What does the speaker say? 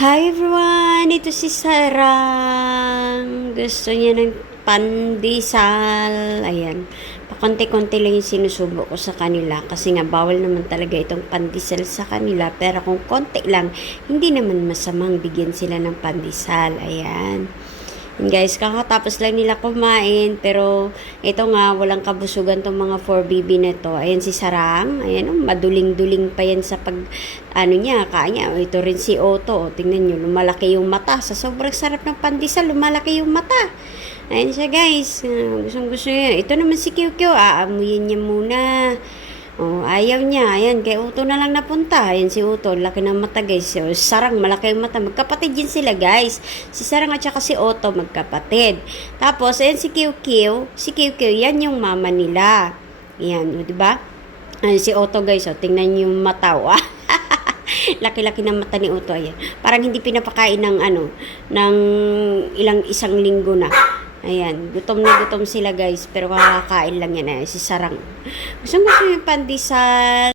Hi everyone! Ito si Sarang. Gusto niya ng pandesal. Ayan. Pakonti-konti lang yung sinusubo ko sa kanila. Kasi nga, bawal naman talaga itong pandesal sa kanila. Pero kung konti lang, hindi naman masamang bigyan sila ng pandesal. Ayan. Guys, kakatapos lang nila kumain, pero ito nga, walang kabusugan tong mga 4BB na to. Ayan si Sarang, ayan, maduling-duling pa yan sa pag, niya, kanya. Ito rin si Otto, tingnan nyo, lumalaki yung mata. Sa sobrang sarap ng pandesal, lumalaki yung mata. Ayan siya guys, gustong-gusto niya. Ito naman si QQ, aamuyin niya muna. Oh, ayaw niya. Ayan, kay Uto na lang napunta. Ayan si Uto, laki ng mata guys. So, Sarang, malaki yung mata. Magkapatid din sila guys. Si Sarang at saka si Uto, magkapatid. Tapos, ayan si QQ. Si QQ, yan yung mama nila. Ayan, di ba? Ayan si Uto guys, oh, tingnan yung mata. Laki-laki ng mata ni Uto. Ayan. Parang hindi pinapakain ng ng isang linggo na. Ayan, gutom na gutom sila guys, pero kakakain lang yan. Ayan, si Sarang. Gusto mo yung pandesal?